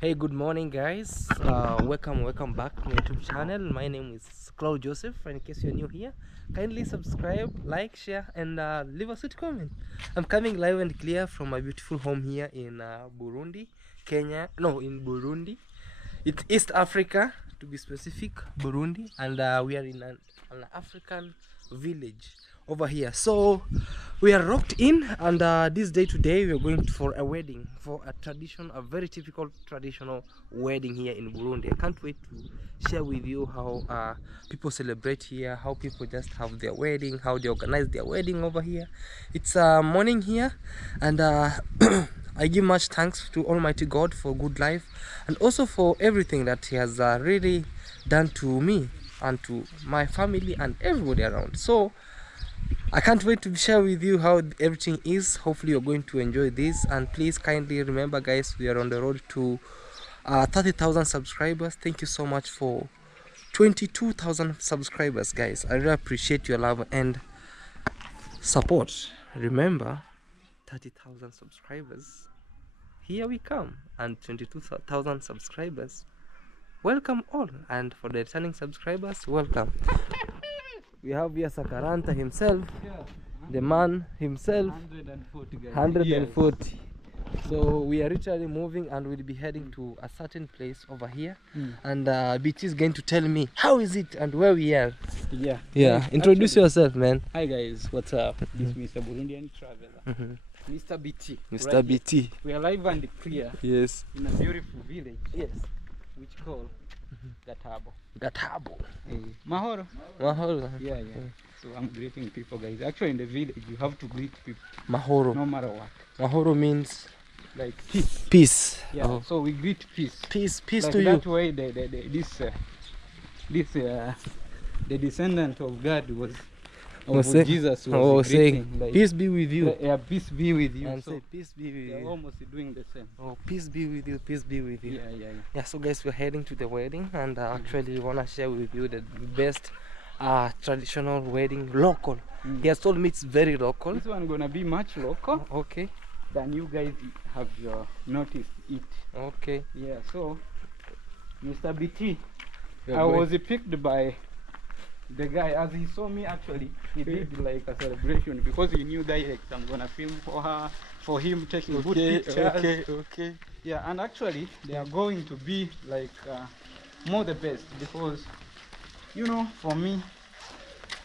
Hey, good morning, guys. Welcome back to my YouTube channel. My name is Claude Joseph. In case you're new here, kindly subscribe, like, share, and leave a sweet comment. I'm coming live and clear from my beautiful home here in Burundi, Kenya. No, in Burundi. It's East Africa, to be specific, Burundi, and we are in an African village over here. So we are rocked in, and this day today we are going for a wedding, for a very typical traditional wedding here in Burundi. I can't wait to share with you how people celebrate here, how people just have their wedding, how they organize their wedding over here. It's morning here, and I give much thanks to Almighty God for good life, and also for everything that He has really done to me and to my family and everybody around. So I can't wait to share with you how everything is. Hopefully you're going to enjoy this, and please kindly remember, guys, we are on the road to 30,000 subscribers. Thank you so much for 22,000 subscribers, guys. I really appreciate your love and support. Remember, 30,000 subscribers, here we come, and 22,000 subscribers, welcome all. And for the returning subscribers, welcome. We have here Sakaranta himself, the man himself. 140 guys. 140. So we are literally moving, and we'll be heading to a certain place over here. And BT is going to tell me how is it and where we are. Yeah. Introduce yourself, man. Hi guys, what's up? This is Mr. Burundian Traveler. Mr. BT. Mr. Right BT. here. We are live and clear. Yes. In a beautiful village. Yes. Which called Gatabo. Gatabo. Mahoro. Mahoro. Yeah. So I'm greeting people, guys. Actually, in the village, you have to greet people. Mahoro. No matter what. Mahoro means like peace. Peace. Yeah. Oh. So we greet peace. Peace like to that you. Way, the descendant of God was Jesus was saying, like, peace be with you. Yeah, peace be with you. And so say, peace be with you. Almost doing the same. Oh, peace be with you, peace be with you. Yeah. So guys, we're heading to the wedding, and actually we want to share with you the best traditional wedding, local. He has told me it's very local. This one gonna be much local. Okay. Than you guys have noticed it. Okay. Yeah, so Mr. BT, I was picked by the guy. As he saw me, actually he did like a celebration because he knew that I'm gonna film for him taking good pictures. Okay. Yeah, and actually they are going to be like more the best, because for me,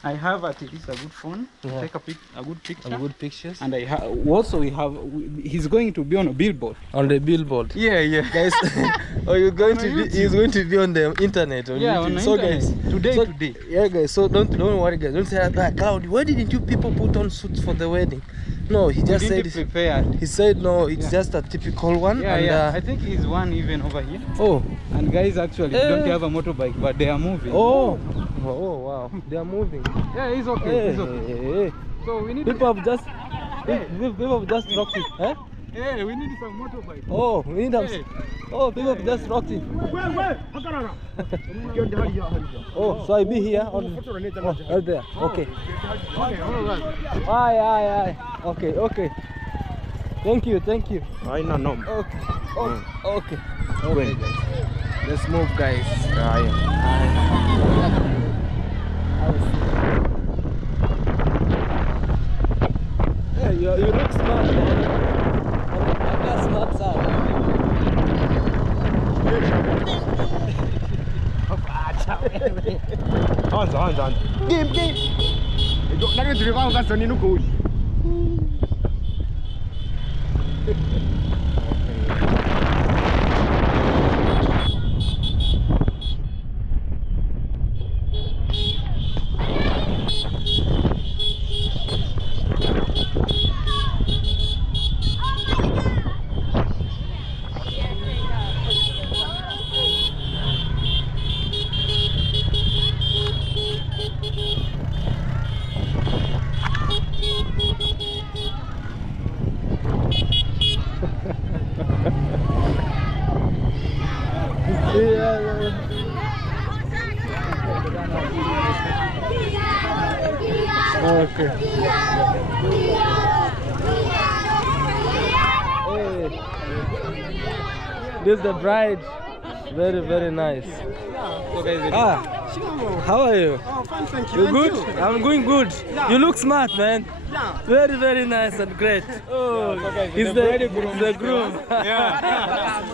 I have at least a good phone to take a good picture. Good pictures. And he's going to be on a billboard. On the billboard. Yeah. Guys, he's going to be on the internet. On YouTube. On the so internet. Guys, today. Yeah, guys. So don't worry, guys. Don't say, Claude, why didn't you people put on suits for the wedding? No, he just said prepared. He said no, it's just a typical one. Yeah. I think he's one even over here. Oh. And guys actually don't have a motorbike, but they are moving. Oh wow, they are moving. Yeah, it's okay. It's okay. Hey. So we need people have just rocked it. Eh? Hey, we need some motorbike. Oh, we need them. Oh, people have just rocked it. Oh, so I be here on right there. Okay. Aye. Okay. Thank you. I know. Okay. Okay, guys. Let's move, guys. Hey, you look smart, man. I got smart side. Hands. Game. Nani tulivaa ngasa nini huko? Okay. This is the bride. Very, very nice. How are you? Oh, fine, thank you. You good? I'm going good. You look smart, man. Very, very nice and great. Oh, he's the groom.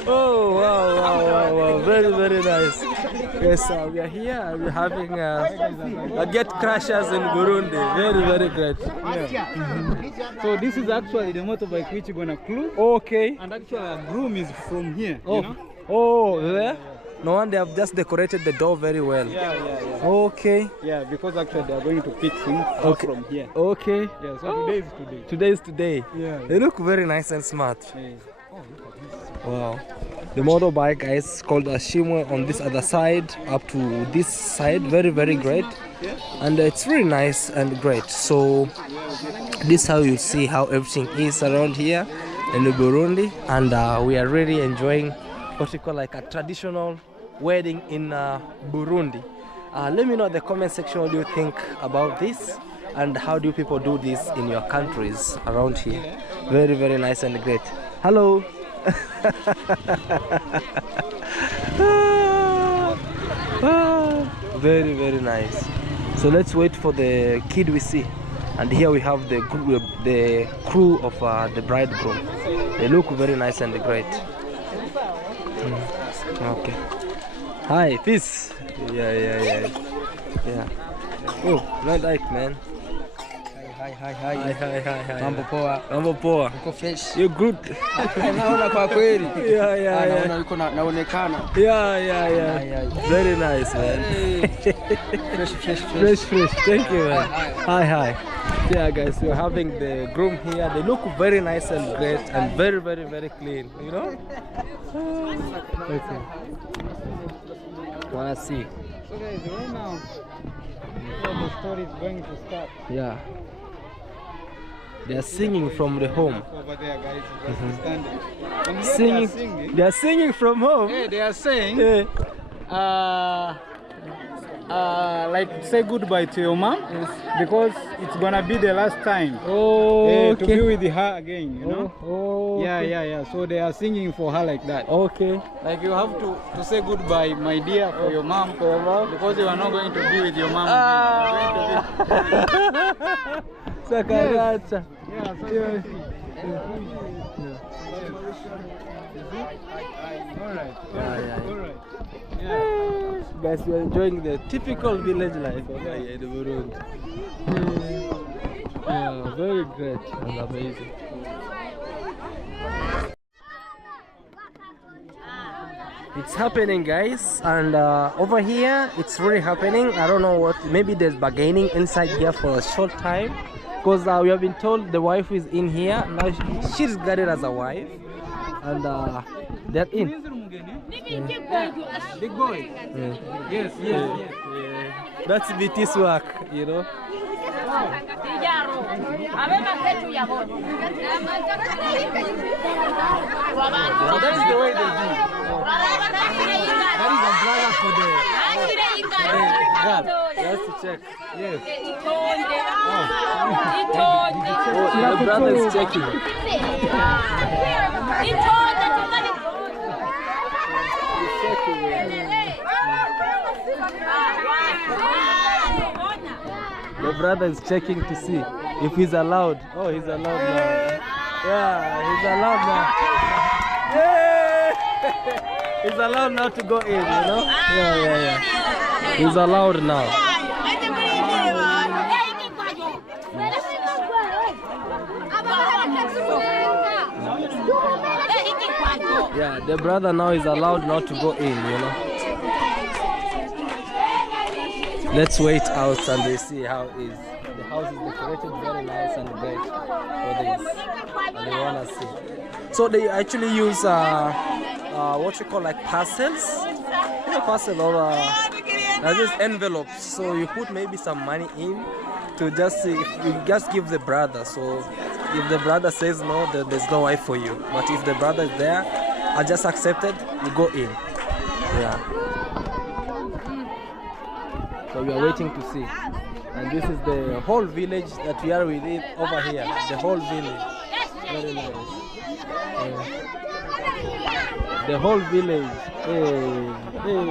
Oh, wow. Very, very nice. Yes, we are here. We're having a get crashers in Burundi. Very, very great. So this is actually the motorbike which you're gonna clue. Okay. And actually a groom is from here. Oh, You know? oh, there? No one, they have just decorated the door very well. Yeah. Okay. Yeah, because actually they are going to pick him out from here. Okay. Yeah, so today is today. Today is today. Yeah. They look very nice and smart. Yeah. Wow. The motorbike guys called a Shimwe on this other side up to this side. Very, very great. And it's really nice and great. So this is how you see how everything is around here in Burundi. And we are really enjoying what we call like a traditional wedding in Burundi. Let me know in the comment section what you think about this and how do people do this in your countries around here. Very, very nice and great. Hello. Very, very nice. So let's wait for the kid we see. And here we have the crew of the bridegroom. They look very nice and great. Okay. Hi, peace. Yeah. Oh, not like man. Hi. Mambo poa. Mambo poa. Uko fresh. You good? Naona kwa kweli. Yeah. Naona yuko naonekana. Yeah. Very nice, man. Fresh. Fresh. Thank you, man. Hi. Yeah, guys, we're having the groom here. They look very nice and great and very, very, very clean. You know? Okay. Wanna see? So guys, right now, the story is going to start. Yeah. They are singing from the home. Over there, guys, just standing. And here Singing. They are singing from home. Hey, they are saying, Yeah. like say goodbye to your mom because it's gonna be the last time Oh, to be with her again, you know. Oh, Yeah. So they are singing for her like that. Okay. Like you have to say goodbye, my dear, for your mom, because you are not going to be with your mom. Sakaracha. Guys, we are enjoying the typical village life over here in Burundi. Yeah, very great and amazing. It's happening, guys, and over here it's really happening. I don't know what, maybe there's bargaining inside here for a short time, because we have been told the wife is in here now. She's regarded as a wife, and they're in. Big boy. Yes. That's BT's work, you know. That is the way they do. That is a brother for the God. Just to check. Yes. The brother is checking. The brother is checking to see if he's allowed. Oh, he's allowed now. Yeah, he's allowed now. Yeah! He's allowed now to go in, you know? Yeah. He's allowed now. Yeah, the brother now is allowed now to go in, you know? Let's wait out and we see how it is. The house is decorated very nice and great for this. And they wanna see. So they actually use what you call like parcels. Parcel or just envelopes. So you put maybe some money in to just see if you just give the brother. So if the brother says no, then there's no wife for you. But if the brother is there, I just accepted, you go in. Yeah. So we are waiting to see. And this is the whole village that we are within over here. The whole village. Very nice. The whole village. Hey, hey.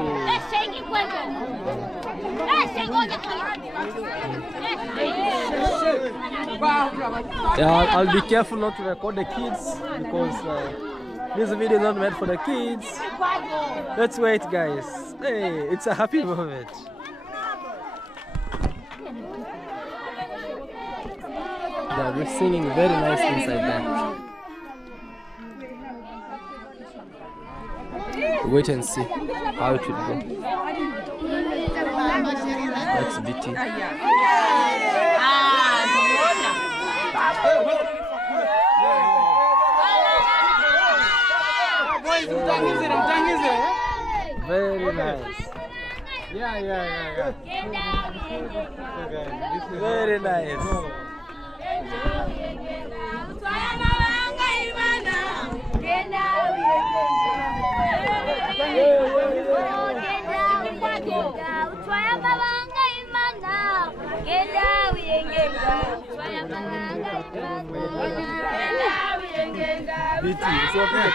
Yeah, I'll be careful not to record the kids because this video is not meant for the kids. Let's wait, guys. Hey, it's a happy moment. They're singing very nice inside there. Wait and see how it will go. That's BT. Very nice. Yeah. Very nice. BT, it's okay.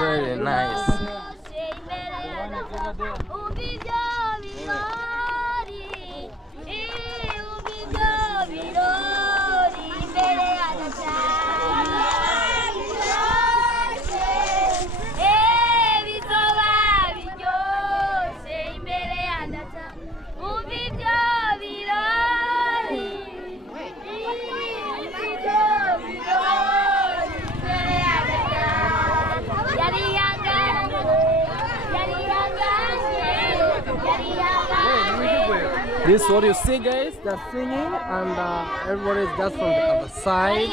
Very nice. This is what you see, guys. They're singing, and everybody is just from the other side.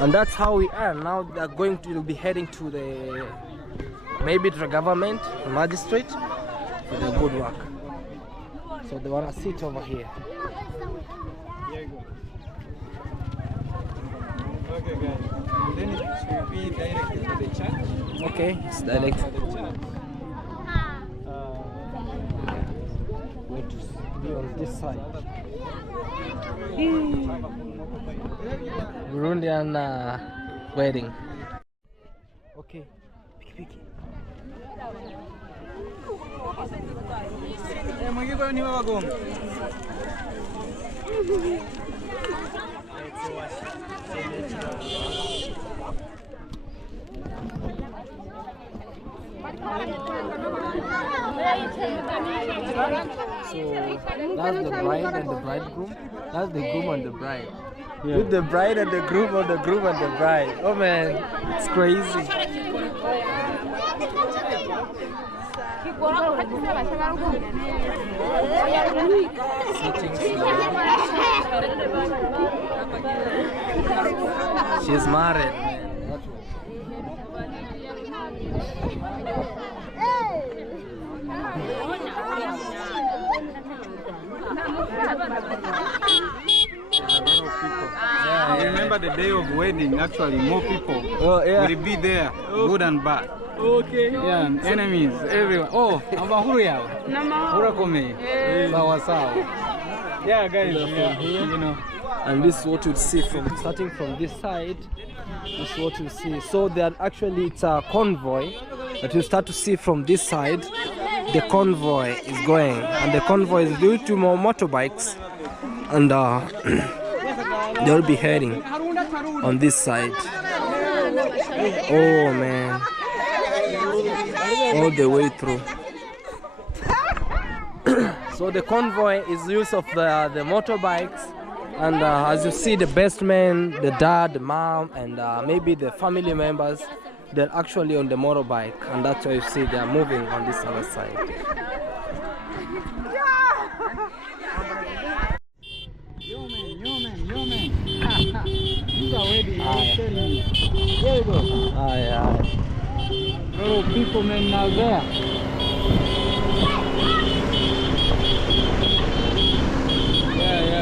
And that's how we are now. They're going to be heading to the maybe to the government, the magistrate, for the good work. So they want to sit over here. Okay, guys. Then it should be directed to the church. Okay, it's direct. Going to be on this side. Burundian wedding. Okay, piki. So that's the bride and the bridegroom. That's the groom and the bride. Yeah. With the bride and the groom, or the groom and the bride. Oh man, it's crazy. She's married. Yeah, I remember the day of wedding. Actually, more people will be there, good and bad. Okay. Yeah, and enemies, everyone. Oh, Amahuru yao. Urakome. Sawa sawa. Yeah, guys. Yeah, you know. And this is what you see from starting from this side. This is what you see. So that actually it's a convoy that you start to see from this side. The convoy is going, and the convoy is due to more motorbikes, and they'll be heading on this side. Oh man, all the way through. So the convoy is use of the motorbikes, and as you see, the best man, the dad, the mom, and maybe the family members, they're actually on the motorbike, and that's why you see they're moving on this other side. Yo man. These are wedding. Here we go. Yeah. Oh, people, man, now there. Yeah.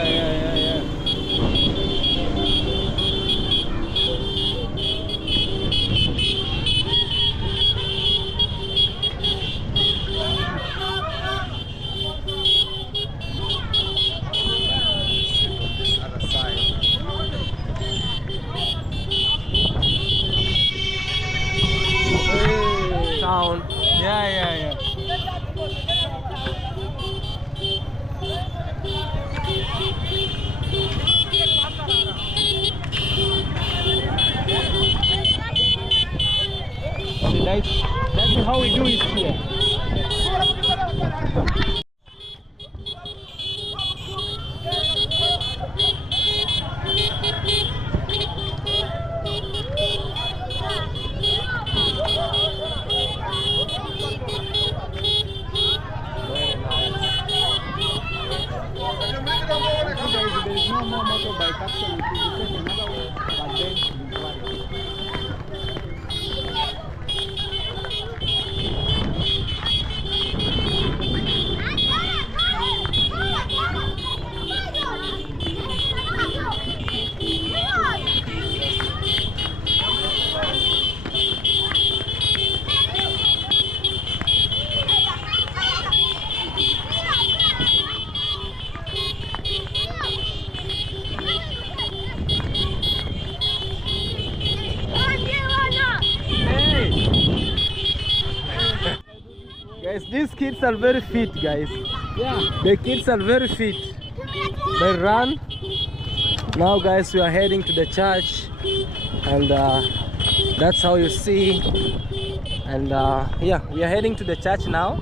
Yeah. Okay, that's how we do it here. There is no more motorbike actually. It will take another way, but then you drive. Guys, these kids are very fit, guys. Yeah. The kids are very fit. They run. Now, guys, we are heading to the church, and that's how you see. And yeah, we are heading to the church now.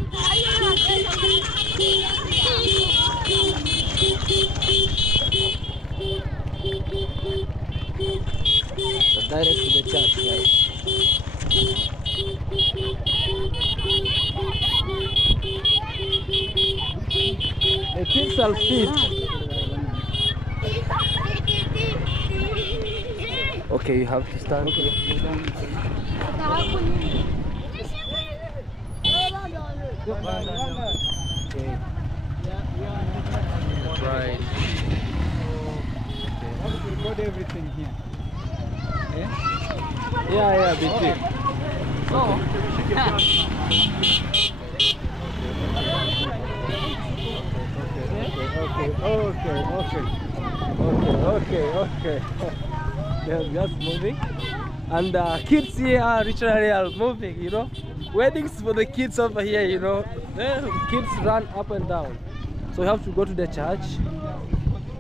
So direct to the church, guys. The kids are fit. Okay, you have to stand here. Okay. Right. Record everything here. Yeah, BT. Okay. They're just moving. And kids here are literally moving, you know. Weddings for the kids over here, you know. Kids run up and down. So we have to go to the church.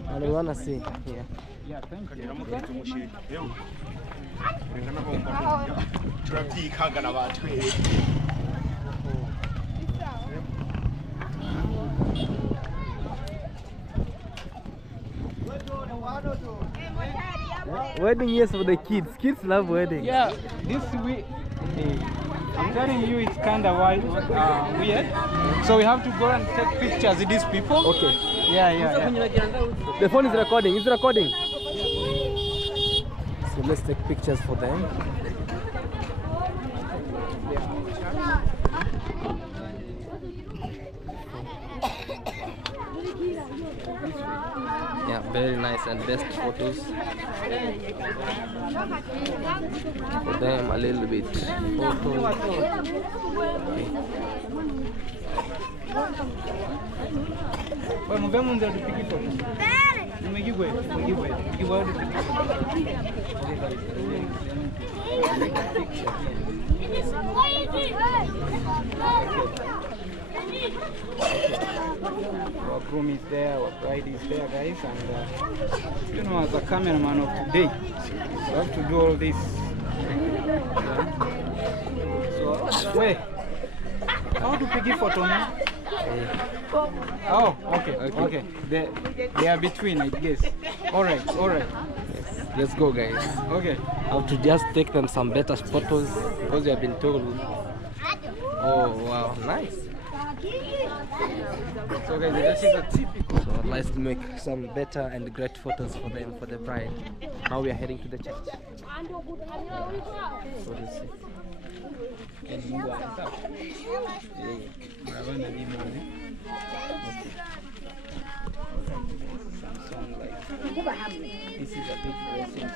And we want to see here. Yeah, thank you. Wedding, yes, for the kids. Kids love weddings. Yeah, I'm telling you, it's kind of weird. So we have to go and take pictures of these people. Okay. Yeah. The phone is recording. It's recording. So let's take pictures for them. Yeah, very nice and best photos for them a little bit. Our groom is there, our bride is there, guys, and you know, as a cameraman of today, you have to do all this. So, wait, how to pick a photo now? Oh, okay. They are between, I guess. All right. Yes. Let's go, guys. Okay. How to just take them some better photos because we have been told. Oh wow, nice. So guys, this is a typical. So let's make some better and great photos for them, for the bride. Now we are heading to the church. So let's see. This is a big blessing.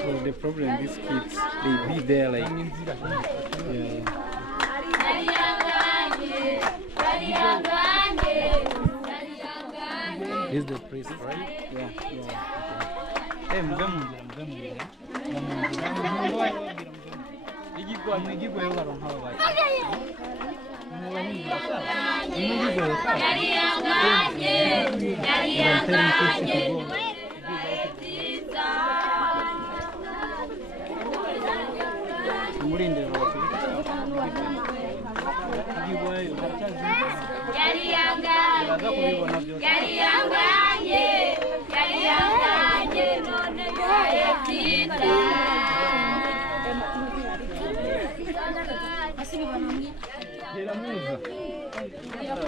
So the problem, these kids, they be there like, He's the priest, right? yeah. Hey,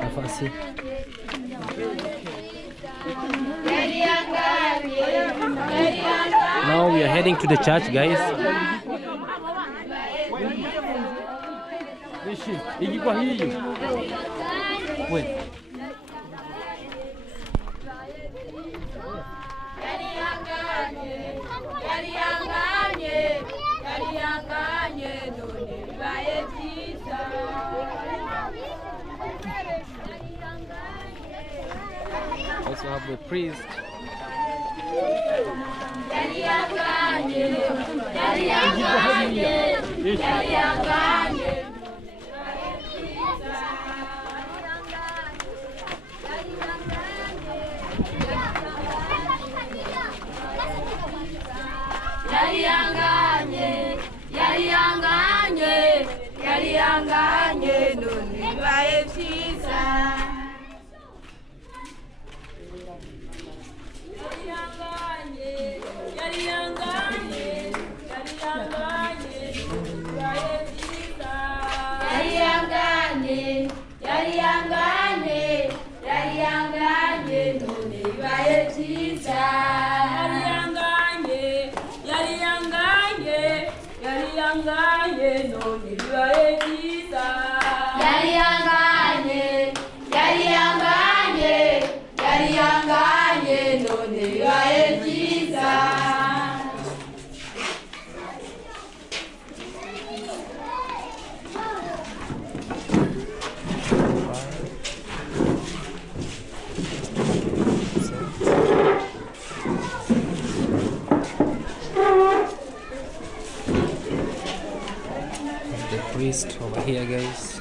Afasi. Now we are heading to the church, guys. Wait. Also have the priest. The priest over here, guys.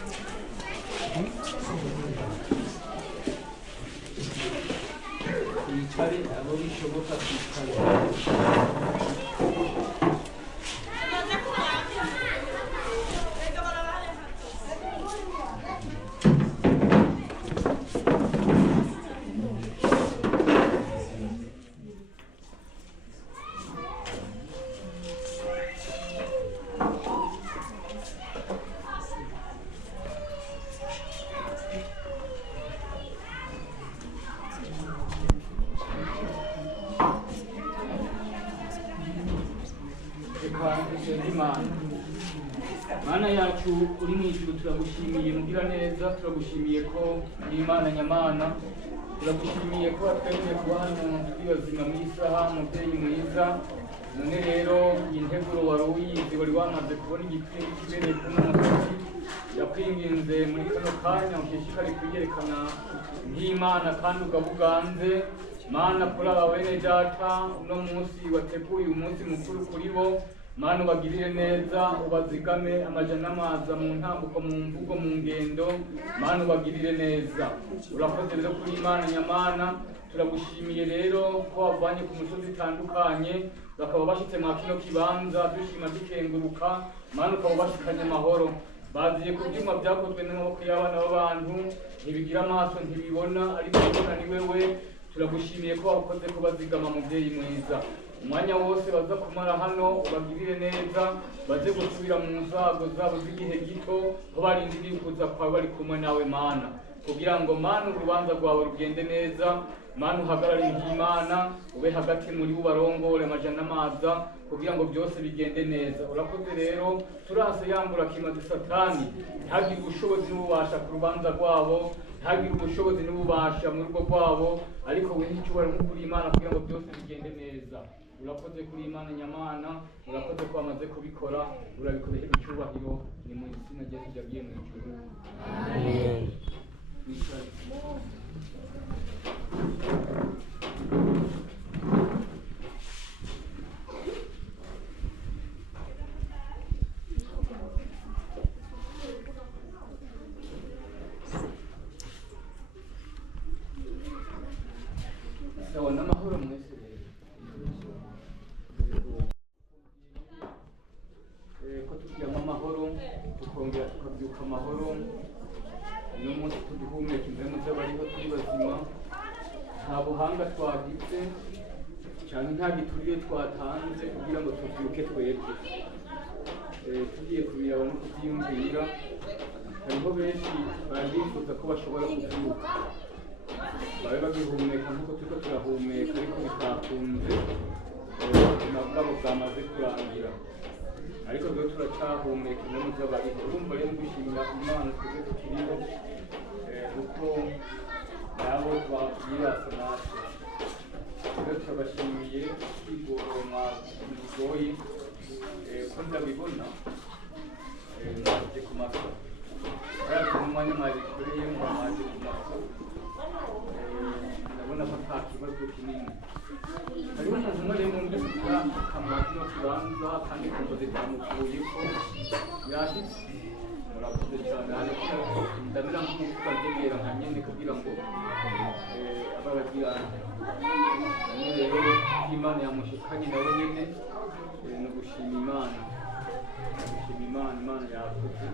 Mana yacu uri mu ijuru turagushimiye mugira neza turagushimiye ko uri Imana nyamana turagushimiye ko twemeye kuba hano twibazima mu isaha mubyeyi mwiza none rero iyi nteguro wari uyizi wari wamaze kubona igipimo kibereye ku munsi yakwinginze muri kano kanya ukishikare kwiyerekana nk'Imana kandi ugabuganze Mana kuri aba bene data uno munsi wateguye umunsi mukuru kuri bo Mana ubagirire neza ubazigame amajana n'amaza mu ntambuko mu mvugo mu ngendo Mana ubagirire neza urakoze rero kuri Imana nyamana turagushimiye rero ko wavanye ku misozi itandukanye bakaba bashitse mwa kino kibanza dushima dukenguruka Mana ukaba bashikanye amahoro baziye ku byuma byakozwe n'amaboko y'abana b'abantu ntibigira amaso ntibibona ariko ubona ni wewe. Turagushimiye ko wakoze kubazigama mubyeyi mwiza, umwanya wose baza kumara hano ubagirire neza, baze gusubira mu nzago zabo z'igihe gito aho barindiriye kuza kwawe bari kumwe nawe Mana, kugira ngo Mana urubanza rwawe rugende neza. Mana uhagarare nk'Imana, ube hagati muri bo barongore amajana n'amaza kugira ngo byose bigende neza. Urakoze rero, turase yambura kimaze Satani ntagire ubushobozi n'ububasha ku rubanza rwabo, ntagire ubushobozi n'ububasha mu rugo rwabo, ariko we n'icyubahiro nk'ukuri Imana kugira ngo byose bigende neza. Urakoze kuri Imana nyamana, urakoze ko wamaze kubikora, urabikoresha icyubahiro, ni mu izina rya Yesu ryagiye mu ijuru. Amen. Sawa n'amahoro mwese ko turyama amahoro tukongera tukabyuka amahoro. Uno munsi tugihumeka impemu z'abariho turi bazima, nta buhanga twagize cyane, nta giturire twatanze kugira ngo tubyuke twebwe. Tugiye kubiraba no kubyiyumvira, hariho benshi barifuza ko bashobora kubyuka babe bagihumeka nk'uko turiko turahumeka, ariko bitakunze, ubuzima bwabo bwamaze kurangira, ariko rero turacahumeka impemu z'abariho. Urumva rero gushimira Imana twebwe tukiriho, kuko nabo twabwirasa natwe. Rero turabashimiye kwigoro mwabigoye, ko ndabibona mwaje ku maso, ariko n'umwanya mwabikoreye mwaje ku maso, ndabona ko nta kibazo kinini. Hariho umuntu umwe rero muri akamaro kino kibanza kandi kumva zitamupfuyeko yashitse. Murakoze cyane, ariko ndamera nk'uko ndemera nka nyene kugira ngo ababagira rero Imana yamushikanye nawe nyene no gushima Imana, Imana yakoze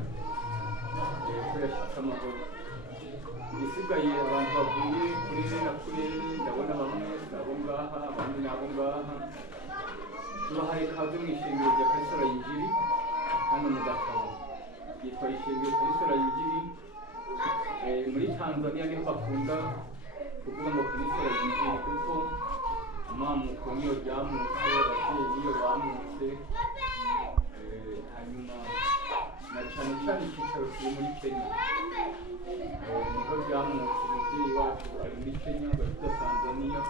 ko yashitse amahoro. Isigaye abantu bavuye kuri na kuri, ndabona bamwe abo ngaha abandi nabo ngaha, tubahaye kaze mu ishengero rya Kaisara Yinjiri hano mu Gatabo. Yitwa ishengero Kaisara Yinjiri, muri Tanzania niho bakunda kuvuga ngo Kaisara Yinjiri, kuko amamuko niyo ryamutse, ababyeyi niyo bamutse, hanyuma na cyane cyane icyicaro kiri muri Kenya, niho ryamutse. Umubyeyi wacu ari muri Kenya, bashyize Tanzania,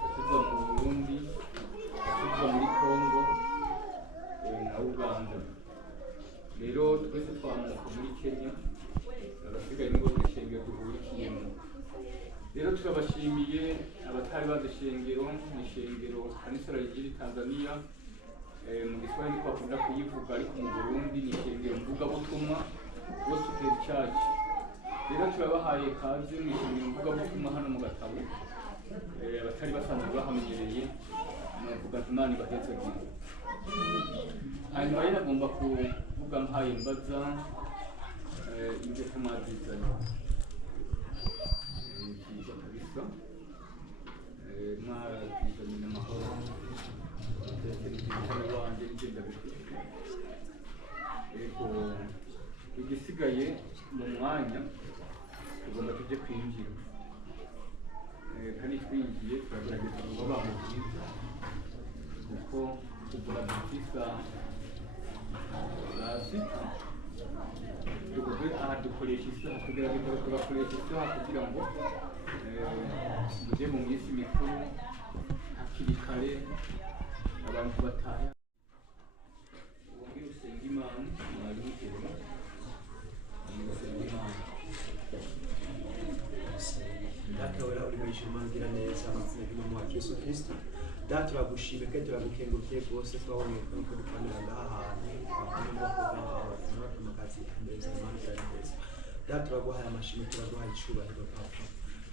bashyize mu Burundi, bashyize muri Congo na Uganda. Rero twese twamuka muri Kenya, abasigaye nibo twishengero duhurikiyemo. Rero turabashimiye abatari bazi ishengero, ni ishengero Kaisara Yinjiri Tanzania, mu Giswahili twakunda kuyivuga, ariko mu Burundi ni ishengero mvugabutumwa Gospel Church. Rero turabahaye kaze mu ishengero mvugabutumwa hano mu Gatabo, abatari basanzwe bahamenyereye, navuga Imana ibahetse gihe. Hanyuma rero agomba kuvuga mpaye mbaza ibyo tumazizanye byiza kabisa, mwarazizanye n'amahoro, ndetse n'igitabo wanjye n'igenda bifite. Ego igisigaye mu mwanya tugomba tujye kwinjira, kandi twinjiye turagerageza kuba abantu bwiza, kuko tugura dufisa saa sita tuguze aha dukoresha isaha, tugerageza tugakoresha isaha kugira ngo mujye mu minsi mikuru hakiri kare, abantu bataha. Wongere usenge Imana, mwari mukuru musenga Imana. Data wera uri mw'ijuru mangira neza amazina y'Umwami wacu Yesu Kristo. Data turagushimye kandi turagukengurukiye rwose twabonye ko dukanira ngaha hantu n'abatumizi imbere z'Imana cyane neza. Data turaguhaye amashimwe, turaguhaye icyubahiro Papa.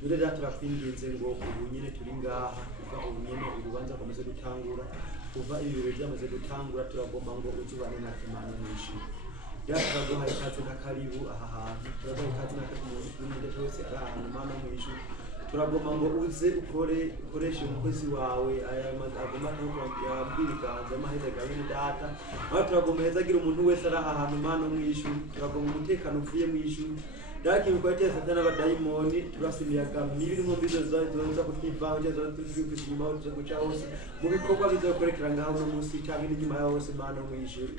Nure data turakwinginze ngo ubu nyine turi ngaha, kuva ubu nyine urubanza rumaze gutangura, kuva ibirori byamaze gutangura, turagomba ngo uzubane natwe Imana mw'ijuru. turaguhaye ikaze na karibu aha hantu turaguhaye ikaze na karibu n'umuntu wese ari ahantu Mana mu ijuru turagomba ngo uze ukoreshe umukozi wawe aya magomba yambiriganza amaheza gawe ni data aho turagomba heza agira umuntu wese ari aha hantu Mana mu ijuru turagomba umutekano uvuye mu ijuru Daki mkwete satana badayimoni turasimiyaga mibi n'inkombi zoza kutivanga zoza tuzikuza inyuma zo guca hose mu bikorwa bizokorekera ngaho no munsi cyangwa inyuma ya hose Mana mu ijuru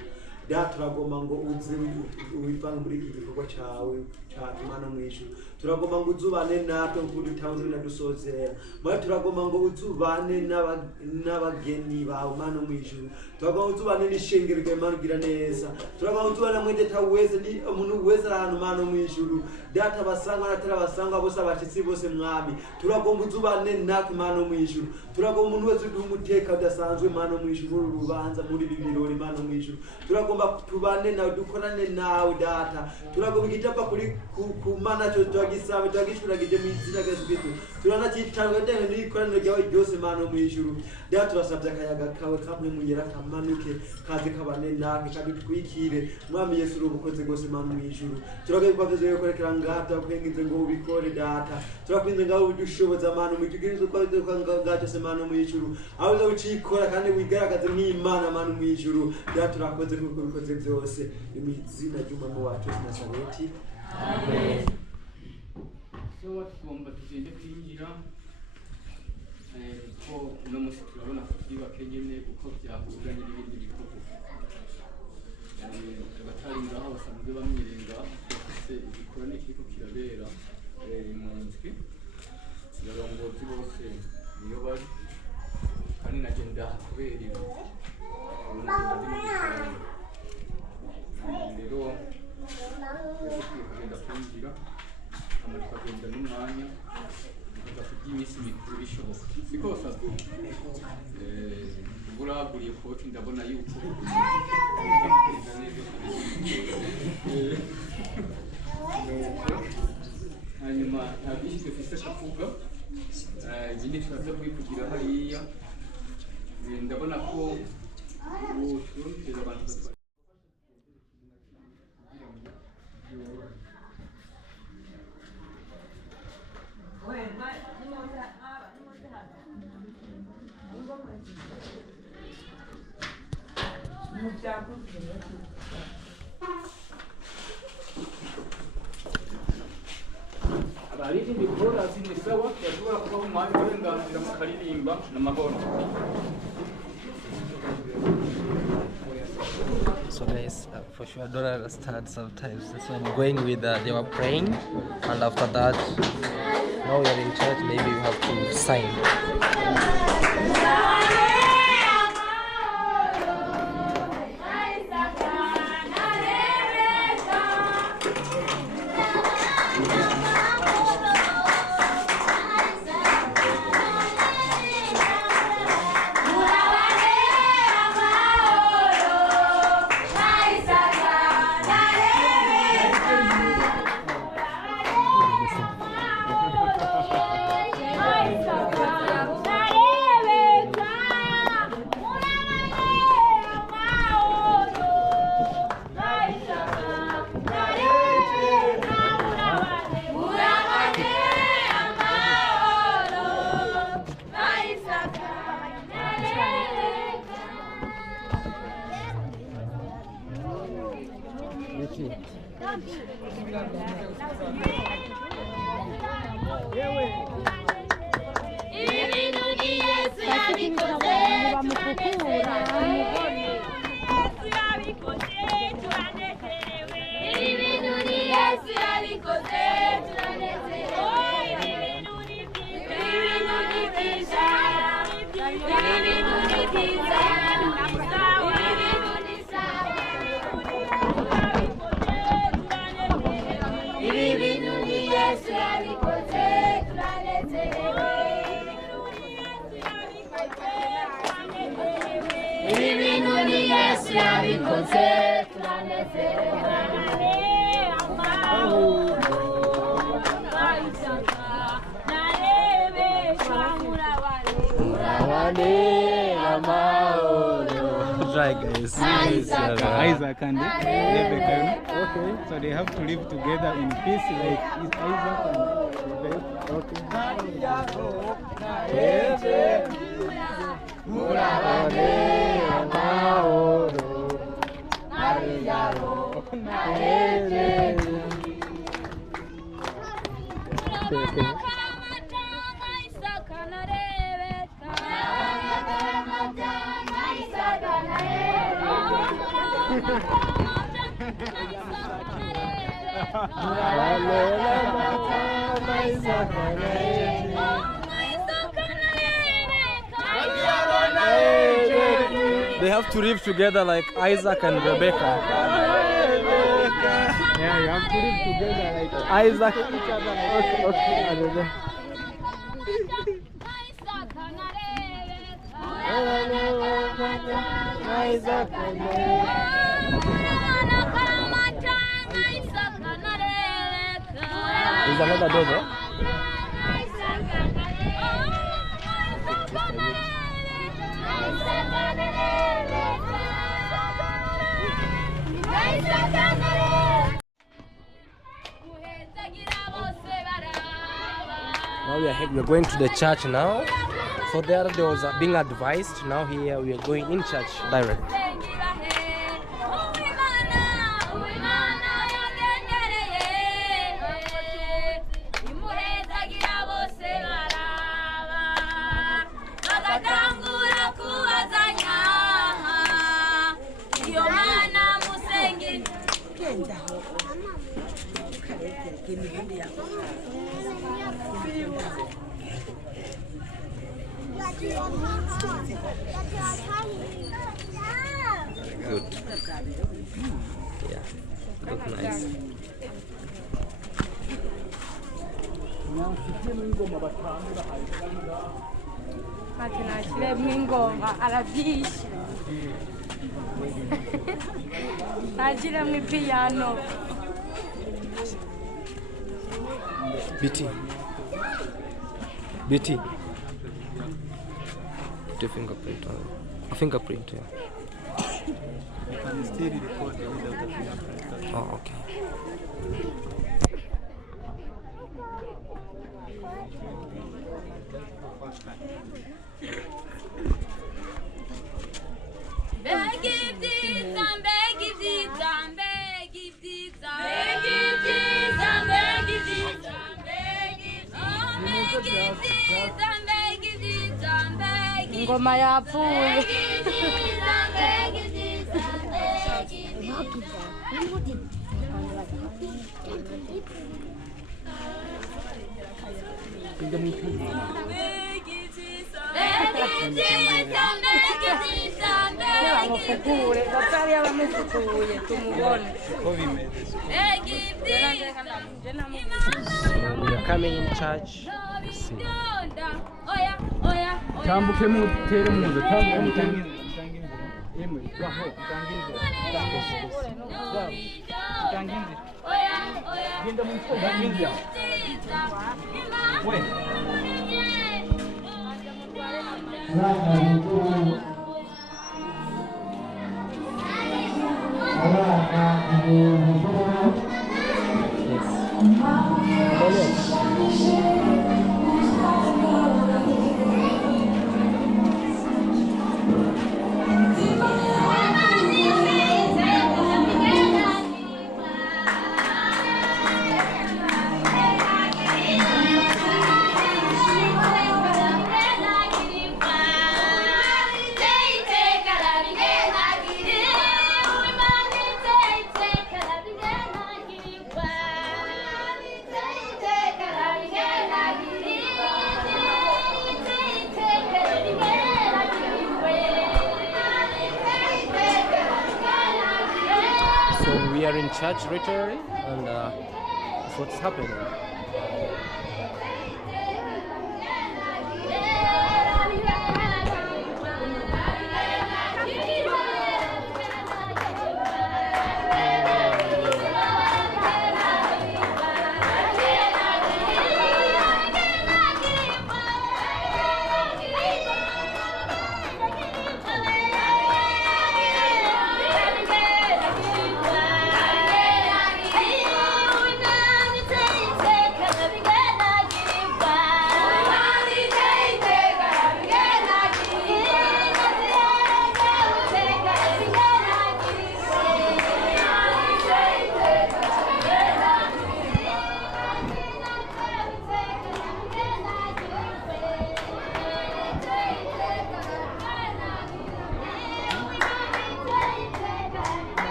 turagomba ngo uze wivanga muri iki gikorwa cyawe cyane Mana mu ijuru turagomba ngo uzubane natwe kuko tutavuze binadusozera Mana turagomba ngo uzubane n'abageni bawe Mana mu ijuru turagomba ngo uzubane n'ishengero ryawe Mana ugira neza turagomba ngo uzubane mwende taweze ni umuntu wese ahantu Mana mu ijuru data basanga natarabasanga bose abashitsi bose mwami turagomba uzubane natwe Mana mu ijuru turagomba umuntu wese uduha umuteka udasanzwe Mana mu ijuru muri rubanza muri bibirori Mana mu ijuru turagomba tubane nawe dukorane nawe data turagomba igitapa kuri ku Mana cyo twagisaba twagishuragije mu izina rya Kristo turanakitanga ndenge n'ikoraniro ryawe ryose Mana mu ijuru data turasabye akayaga kawe kamwe munyera kamanuke kaze kabane nawe kandi twikire mwami Yesu urubukoze gose Mana mu ijuru turagomba kwavuze yo korekera ngata kwengize ngo ubikore data turakwinze ngaho udushoboza Mana mu tugirizo kwa ngato se Mana mu ijuru aho zo ucikora kandi wigaragaze nk'Imana Mana mu ijuru data turakoze kuko bikoze byose mu izina ry'umwami wacu Nazareti amen. So tugomba tugende kwinjira ko uno munsi turabona twibake nyene uko byahuranye n'ibindi bikorwa abatari ngaho basanzwe bamwirenga bafise igikorane kiriko kirabera mu nzwi abarongozi bose niyo bari kandi nagenda kubera ibi rero tugenda kwinjira tukagenda n'umwanya tukagafata iminsi mikuru bishoboka siko basaza buraguriye koti ndabona yuko hanyuma nta byinshi dufise kuvuga ibindi turaza kubivugira hariya ndabona ko turondera abantu abarizi mikoro azini sawa yashobora kubaho umwanya w'uburenganzira mu karirimba n'amahoro. So guys, for sure I don't understand sometimes. That's why I'm going with they were praying, and after that, now we are in church. Maybe you have to sign. Hi guys. Isaac and Rebecca, you know? Okay. So they have to live together in peace, like Isaac and Rebecca. Okay. They have to live together like Isaac and Rebecca. Yeah, you have to live together like Isaac. each other like Isaac. Is another dozo? Now we are going to the church now. So there was being advised. Now here we are going in church direct. Good. Yeah, look nice. BT. The fingerprint. A fingerprint, yeah. you can still record without a fingerprint. Oh, okay. Ngoma yapfuye. Bamufukure, batari abamufukuye tumubone. So we are coming in church. Let's see. Tambuke mutere muze, tambuke mutangize. Yemwe, baho, mutangize. Mutangize. Genda mutangize. We. We are in church literally, and that's what's happening.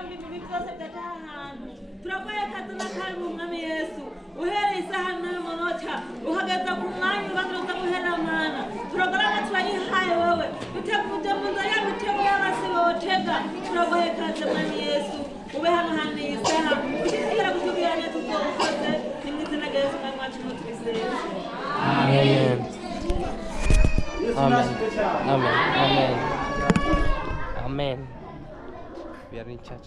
imigambi mibi byose byataha ahantu turagoye kazi n'akari mu mwami yesu uhereye isaha n'umunota uhagaze ku mwanya ubanza guheramana turagorana turayihaye wowe duteguje mu nzira y'amitego y'abasi botega turagoye kazi mwami yesu ube hano hano iyi saha ushishikara kutubwira neza ubwo ukoze ni mu izina rya yesu mwami wacu n'utwiseze. Amen. Amen. Amen. Amen. Amen. We are in church.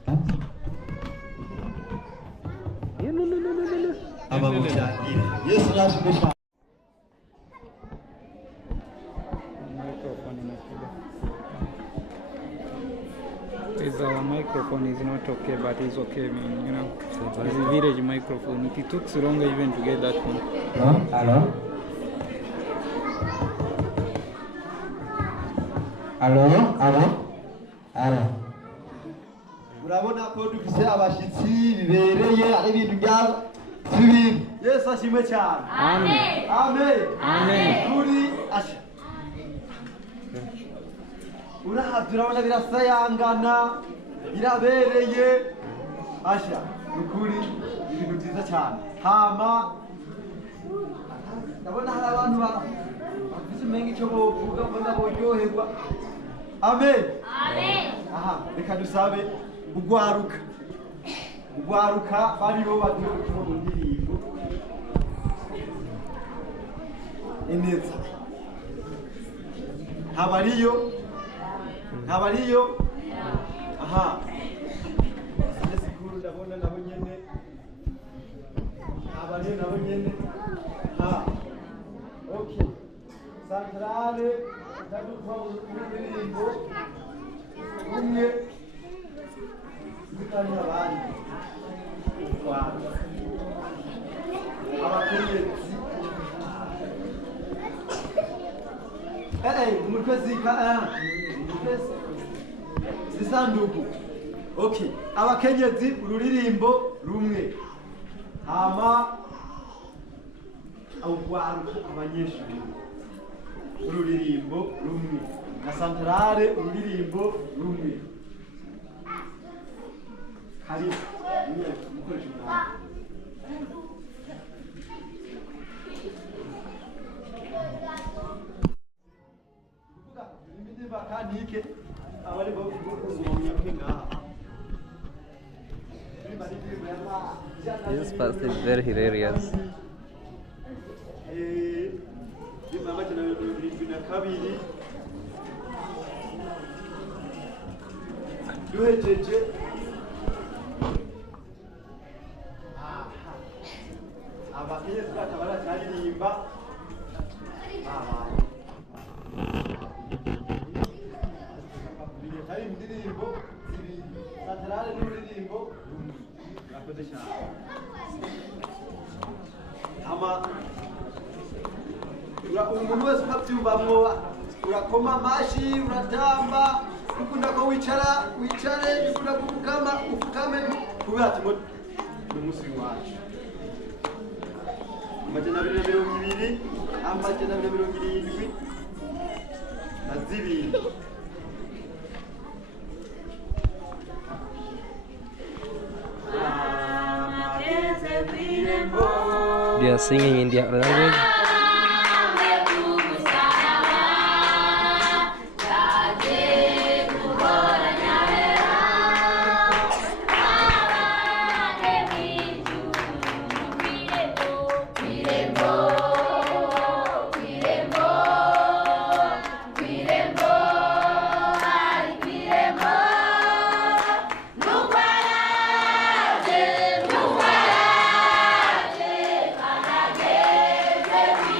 Yeah, no. Yesu nashimwe cyane. Our microphone is not okay, but it's okay, man. You know, it's a village microphone. It took so long even to get that one. Hello. Urabona ko dufise abashitsi bibereye ari ibintu bya sibintu. Yesu ashimwe cyane. Amen. Amen. Amen. Kuri asha. Urahavye urabona birasayangana birabereye asha ukuri ibintu byiza cyane hama ndabona hari abantu bafise umenga icyo bovuga mbona boryoherwa. Amen. Aha reka dusabe ugwaruka bariho bagiye gutuma mu ndirimbo ineza ntabariyo aha sikuru ndabona nabo nyene ntabariyo nabo nyene ha okay santrale ndadutwa mu ndirimbo umwe zitari abandi Rwanda abakenyezi zisanduku okay abakenyezi ururirimbo rumwe hama awugwaruka abanyeshuri ururirimbo rumwe na santrale ururirimbo rumwe karibu mukoresha umwanya bakanike abari bavugumya ngaha. This pastor is very hilarious. Mama tena na kabiri duhejeje abakenyezi batabara cyaririmba hari indirimbo zibiri santrale n'uririmbo akoze cyane ama umuntu wese ukabyumvamwo urakoma amashi uratamba ukunda ko wicare ukunda ufukame kubera ati ni umunsi wacu amajana 220 amajana 270 na zibiri They are singing in their language. Thank you.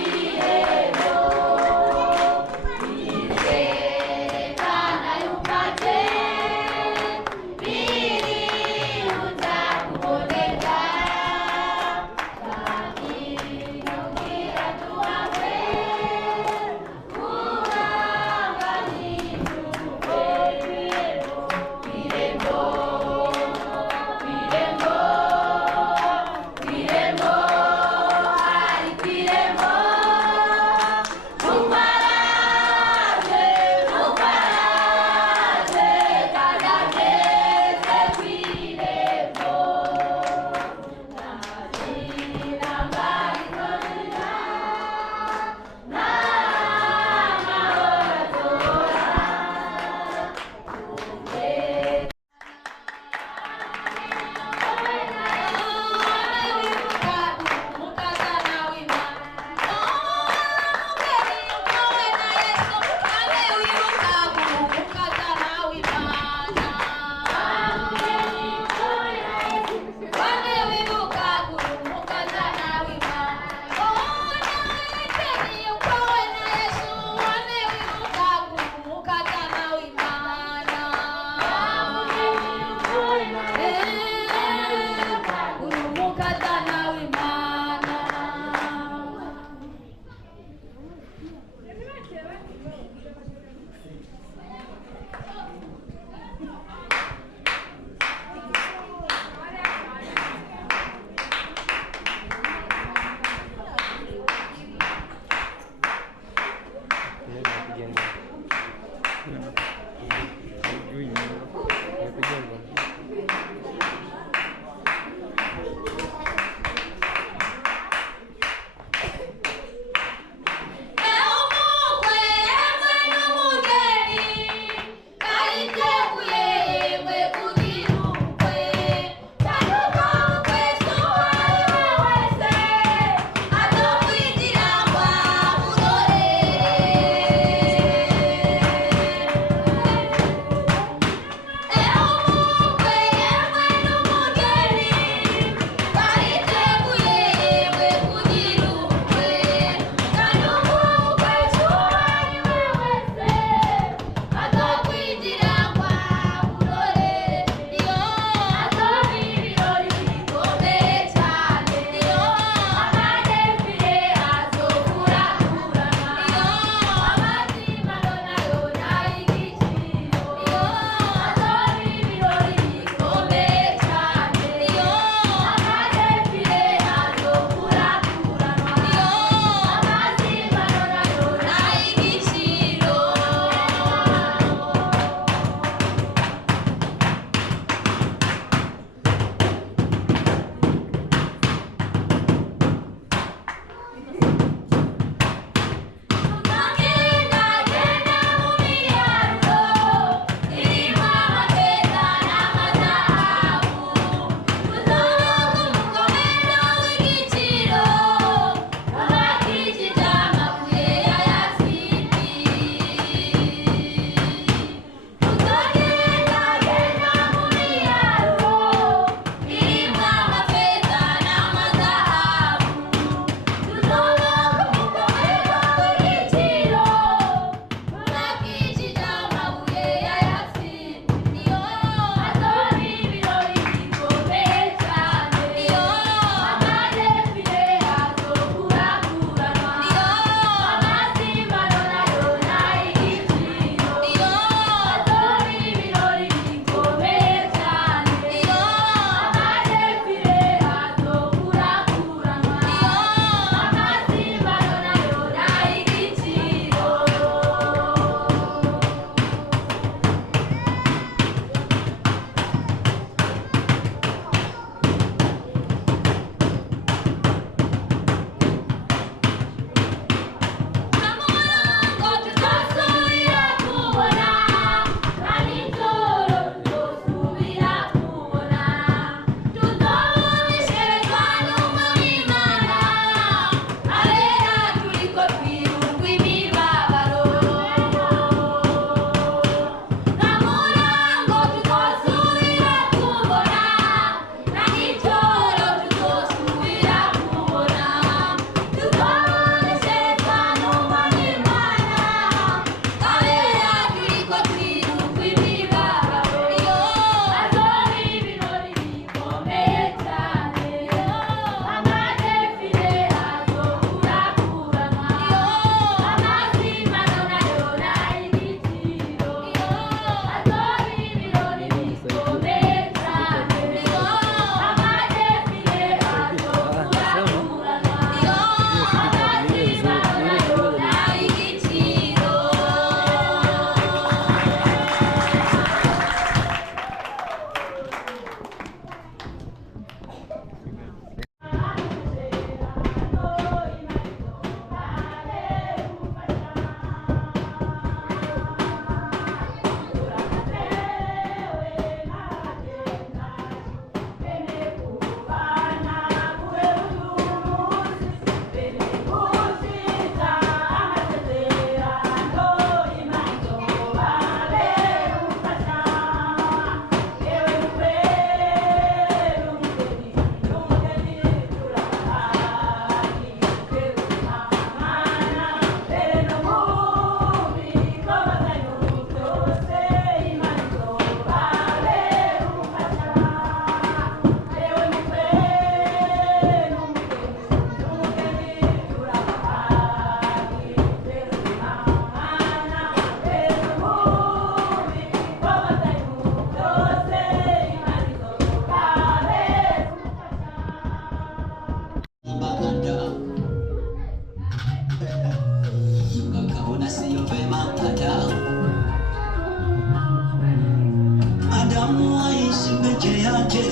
peke yake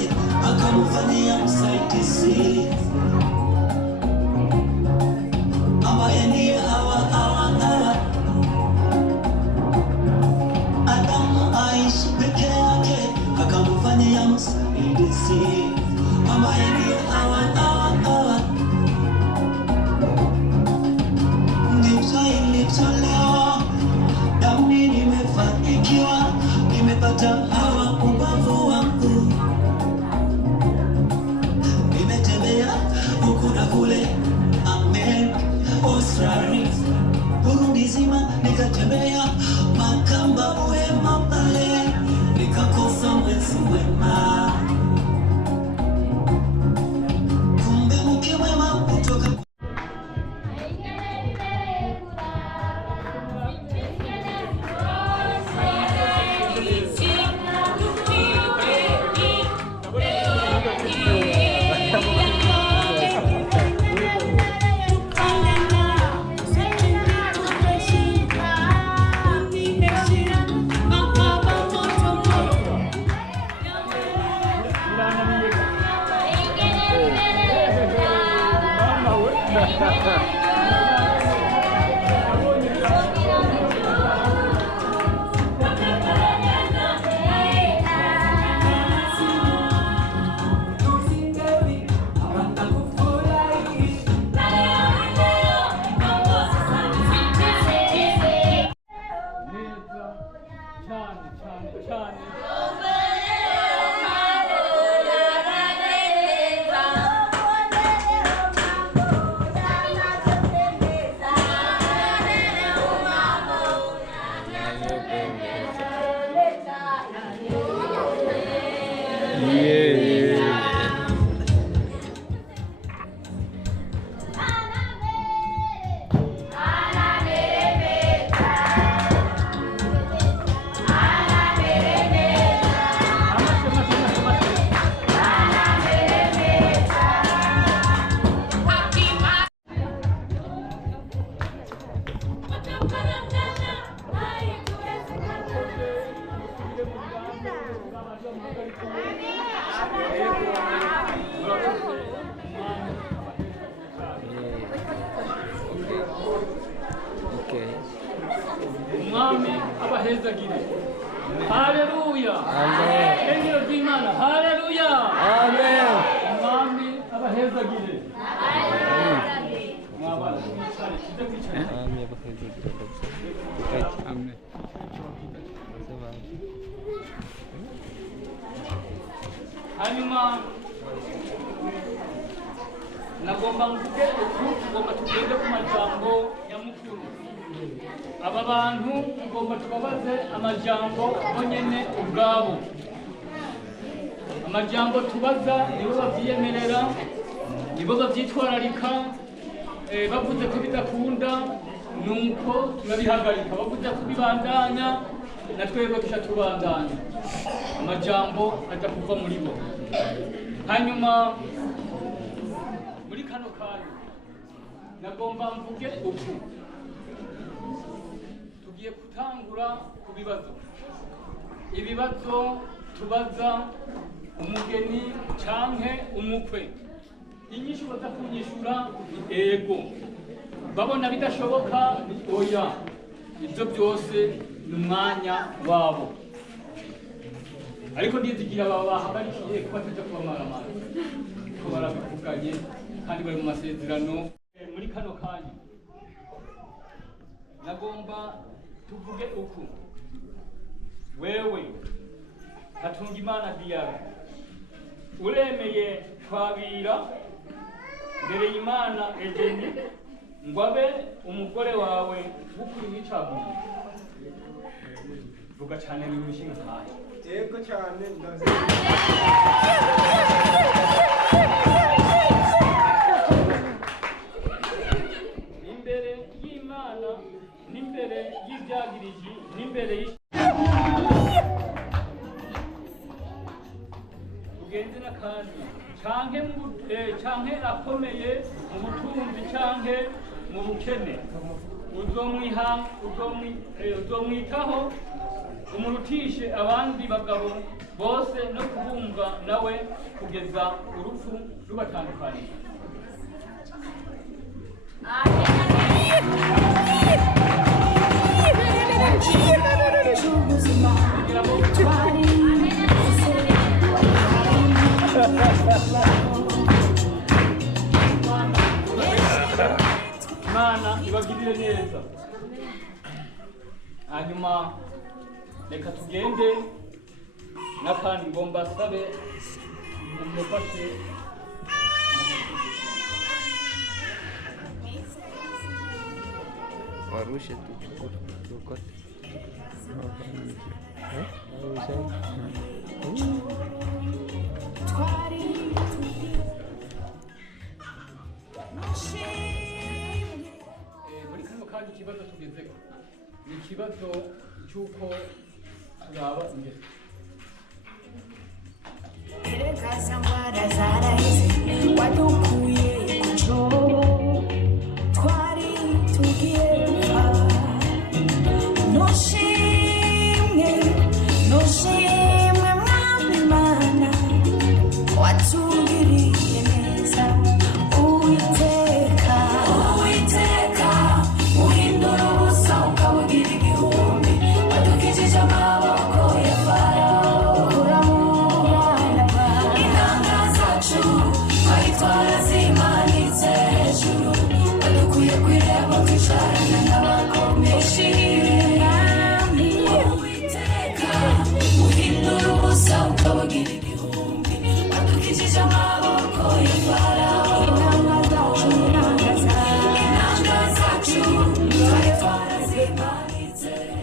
akamfanyia msaidizi ambaye ndiye hawa Adamu aishi peke yake akamfanyia msaidizi ambaye ndiye hawa ndivyo ilivyolewa nami nimefanikiwa nimepata hawa ubavu wangu nimetembea huku na kule Amerika, Australia, Burundi zima nikatembea Makamba Buhema pale nikakosa mwezi mwema kumbe mke mwema kutoka Mwami abahezagire. Haleluya. Amen. Engero z'Imana. Haleluya. Amen. Mwami abahezagire. Amen. Mwabana twicare kize kwicare. Amen abahezagire. Amen. Hanyuma nagomba mvuge ngomba tugende ku majambo nyamukuru aba bantu ngomba tubabaze amajambo bonyene ubwabo amajambo tubaza nibo bavyiyemerera nibo bavyitwararika bavuze ko bidakunda nuko turabihagarika bavuze ko bibandanya na twebwe duca tubandanya amajambo aja kuva muri bo hanyuma muri kano kanya nagomba mvuge uku tugiye kutangura ku bibazo ibibazo tubaza umugeni canke umukwe inyishu baza kunyishura ego babona bidashoboka oya ibyo byose ni umwanya wabo ariko ndizigira babahagarikiye ko bataja kubamaramara ko barabivuganye kandi bari mu masezerano muri kano kanya nagomba tuvuge uku wewe Hatungimana Diara uremeye kwabira mbere y'Imana Edeni ngwabe umugore wawe w'ukuri w'icabuye vuga cyane mu mishinga ntayo yego cyane ndazi imbere y'Imana n'imbere y'ibyagiriji n'imbere ugenze n'akandi canke akomeye mu butunzi canke mu bukene uzomwitaho umurutishe abandi bagabo bose no kubumva nawe kugeza urupfu rubatandukanye. Imana ibagirire neza. Hanyuma reka tugende n'akandi ngomba sabe umufashe warushe tukote muri kano kandi ikibazo tugezeko ni ikibazo cy'uko turaba imbere.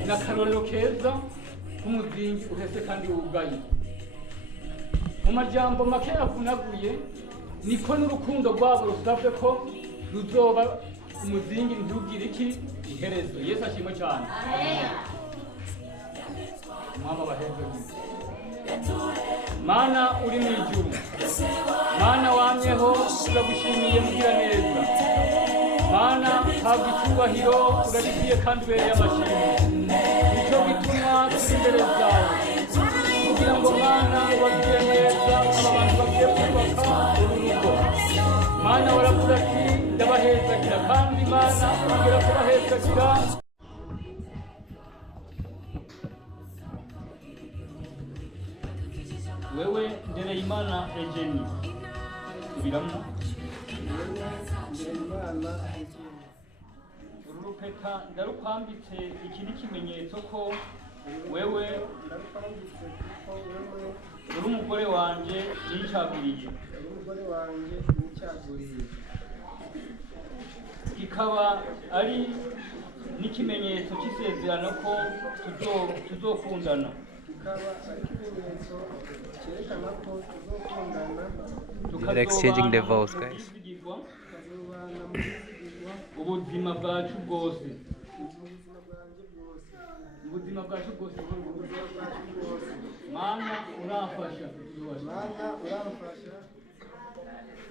N'akarorero keza k'umuzingi uhese kandi wugaye. Mu majambo make avunaguye niko n'urukundo rwabo rusabwe ko ruzoba umuzingi ntugire iki iherezo. Yesu ashimwe cyane. Mama baheze. Mana uri mu ijuru, Mana wamyeho turagushimiye mugira neza. Mana habwa icyubahiro urabikwiye kandi ubereye amashimwe. Nicyo gituma turi imbere zawe kugira ngo Mana ubagire neza aba bantu bagiye kubaka uru rugo. Mana waravuze ati ndabahezagira kandi Mana ongera kubahezagira. Wewe Ndereyimana Ejeni subiramo. Uru rupeta ndarukwambitse iki ni ikimenyetso ko wewe uri umugore wanje n'icyaguriye. Kikaba ari n'ikimenyetso cy'isezerano ko tuzokundana. They're exchanging their vows, guys. Ubuzima bwacu bwose. Ubuzima bwacu bwose. Mana urafasha.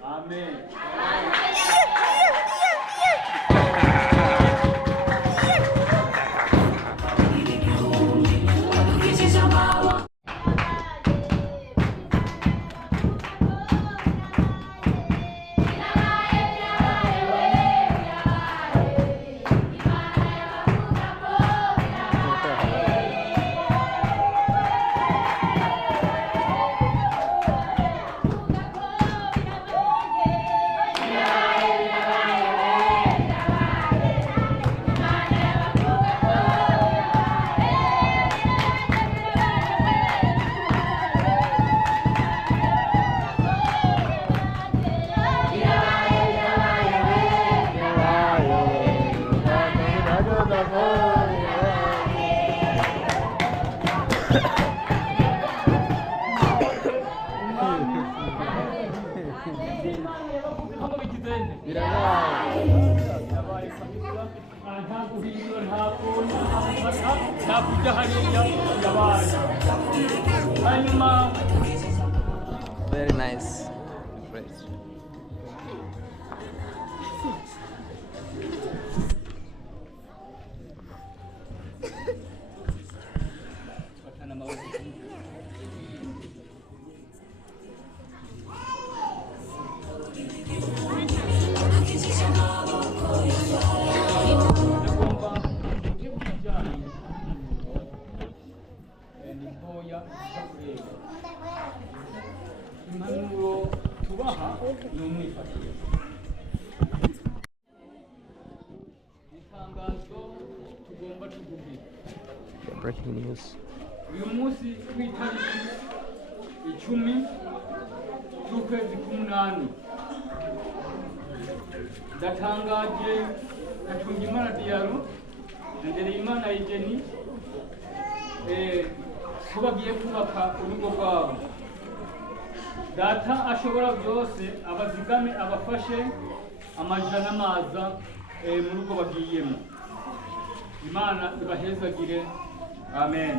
Amen. Very nice. aha ni umwifatire itangazo tugomba tuvugira Breaking news. uyu munsi w'itariki 10 z'ukwezi k'umunani ndatangaje Hatungimana Diaro na Ndereyimana Igeni ko bagiye kubaka urugo rwabo. Data ashobora byose abazigame abafashe amajana n'amaza mu rugo bagiyemo. Imana ibahezagire. Amen.